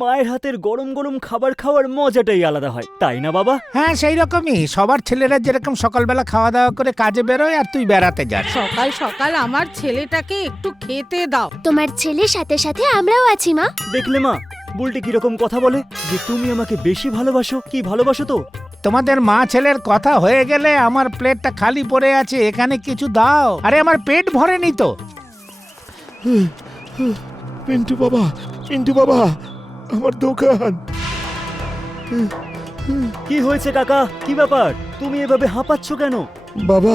মায়ের হাতের গরম গরম খাবার খাওয়ার মজাটাই আলাদা হয়, তাই না বাবা? হ্যাঁ, সেই রকমই। সবার ছেলেরা যেরকম সকালবেলা খাওয়া দাওয়া করে কাজে বেরোয় আর তুই বেড়াতে যাস। সকাল সকাল আমার ছেলেটাকে একটু খেতে দাও। তোমার ছেলের সাথে সাথে আমরাও আছি মা। দেখলে মা, বুলটি কিরকম কথা বলে যে তুমি আমাকে বেশি ভালোবাসো। কি ভালোবাসো তো? তোমাদের মা ছেলের কথা হয়ে গেলে আমার প্লেটটা খালি পড়ে আছে, এখানে কিছু দাও। আরে আমার পেট ভরেনি তো। পিন্টু বাবা, আমার দোকান। কি হয়েছে কাকা? কি ব্যাপার? তুমি এভাবে হাঁপাচ্ছ কেন? বাবা,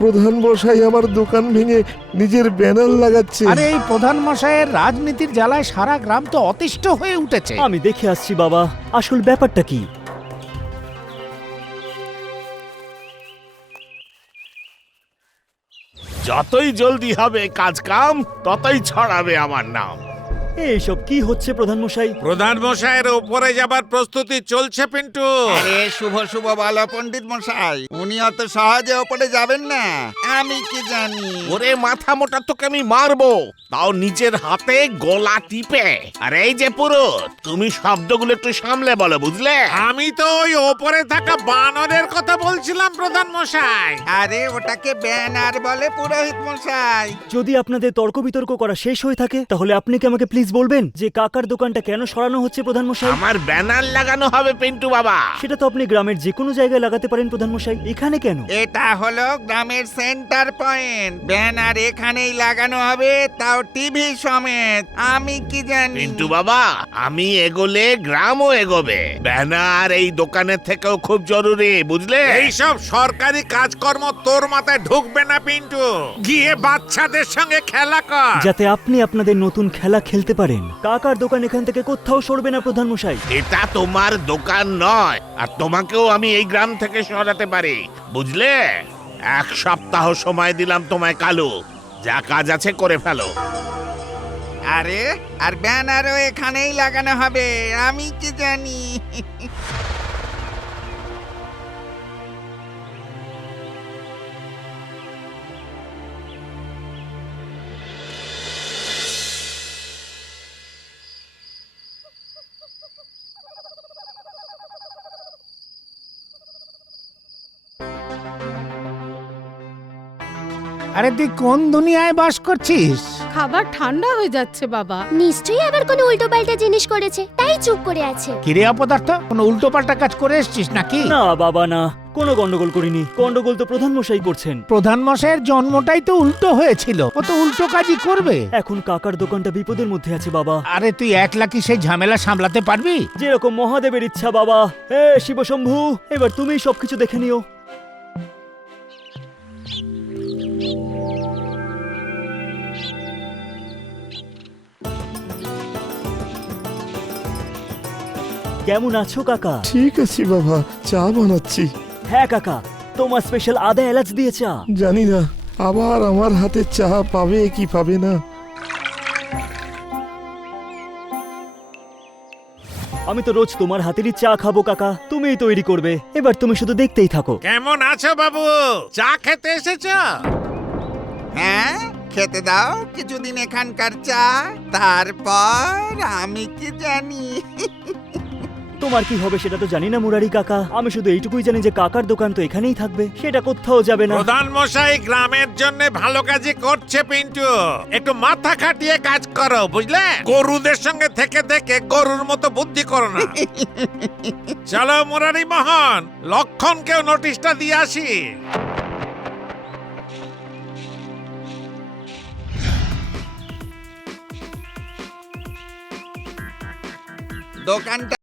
প্রধান মশাই আমার দোকান ভেঙে নিজের ব্যানার লাগাচ্ছে। আরে এই প্রধান মশাইয়ের রাজনীতির জ্বালায় সারা গ্রাম তো অতিষ্ঠ হয়ে উঠেছে। আমি দেখে আসছি বাবা, আসল ব্যাপারটা কি। যতই জলদি হবে কাজ কাম ততই ছড়াবে আমার নাম। এইসব কি হচ্ছে প্রধান মশাই? প্রধান মশাইয়ের উপরে যাবার প্রস্তুতি চলছে পিন্টু। আরে শুভ শুভ বলো পণ্ডিত মশাই, উনি অত সহজে ওপরে যাবেন না। আমি কি জানি। ওরে মাথা মোটা, তোকে আমি মারবো, তাও নিজের হাতে গলা টিপে। আর এই যে পুরুত, তুমি শব্দগুলো একটু সামলে বলো, বুঝলে? আমি তো ওই ওপরে থাকা বানরের কথা বলছিলাম প্রধান মশাই। আরে ওটাকে ব্যানার বলে পুরোহিত মশাই। যদি আপনাদের তর্ক বিতর্ক করা শেষ হয়ে থাকে তাহলে আপনি কি আমাকে প্লিজ বলবেন যে কাকার দোকানটা কেন সরানো হচ্ছে প্রধান মশাই? আমার ব্যানার লাগানো হবে পিন্টু বাবা। সেটা তো আপনি গ্রামের যে কোনো জায়গায় লাগাতে পারেন প্রধান মশাই, এখানে কেন? এটা হলো গ্রামের সেন্টার পয়েন্ট। ব্যানার এখানেই লাগানো হবে, তাও টিভি সমেত। আমি কি জানি। পিন্টু বাবা, আমি এগোলে গ্রামও এগোবে। ব্যানার এই দোকানের থেকেও খুব জরুরি, বুঝলে? এইসব সরকারি কাজকর্ম তোর মাথায় ঢুকবে না পিন্টু। গিয়ে বাচ্চাদের সঙ্গে খেলা কর। যাতে আপনি আপনাদের নতুন খেলা খেলতে পারেন। কাকার দোকান এখান থেকে কোথাও সরবে না প্রধান মশাই। এটা তোমার দোকান নয়, আর তোমাকেও আমি এই গ্রাম থেকে সরাতে পারি, বুঝলে? 1 সপ্তাহ সময় দিলাম তোমায় কালু, যা কাজ আছে করে ফেলো। আরে আর ব্যানারও এখানেই লাগানো হবে। আমি কি জানি। আরে তুই কোন দুনিয়ায় বাস করছিস? খাবার ঠান্ডা হয়ে যাচ্ছে বাবা। নিশ্চয়ই আবার কোনো উল্টোপাল্টা জিনিস করেছে, তাই চুপ করে আছে। কিরে অপদার্থ, কোনো উল্টোপাল্টা কাজ করে এসছিস নাকি? না বাবা না, কোনো গন্ডগোল করিনি। গন্ডগোল তো প্রধান মশাই করছেন। প্রধান মশাইয়ের জন্মটাই তো উল্টো হয়েছিল, ও তো উল্টো কাজই করবে। এখন কাকার দোকানটা বিপদের মধ্যে আছে বাবা। আরে তুই একলা কি সেই ঝামেলা সামলাতে পারবি? যেরকম মহাদেবের ইচ্ছা বাবা। হে শিবশম্ভু, এবার তুমিই সবকিছু দেখে নিও। কেমন আছো কাকা? ঠিক আছে বাবা, চা বানাচ্ছি। হ্যাঁ কাকা, তোমার স্পেশাল আদা এলাচ দিয়ে চা। জানি না আবার আমার হাতে চা পাবে কি পাবে না। আমি তো রোজ তোমার হাতেরই চা খাবো কাকা, তুমিই তৈরি করবে। এবার তুমি শুধু দেখতেই থাকো। কেমন আছো বাবু? চা খেতে এসেছো? হ্যাঁ, খেতে দাও কিছুদিন এখানকার চা, তারপর আমি কি জানি। তোমার কি হবে সেটা তো জানি না মুরারি কাকা। আমি শুধু এইটুকুই জানি যে কাকার দোকান তো এখানেই থাকবে, সেটা কোথাও যাবে না। প্রধান মশাই গ্রামের জন্য ভালো কাজই করছে পিন্টু। একটু মাথা খাটিয়ে কাজ করো, বুঝলে? গরুদের সঙ্গে থেকে থেকে গরুর মতো বুদ্ধি করো না। চলো মুরারি মোহন, লক্ষণকেও নোটিশটা দিয়ে আসি। দোকানটা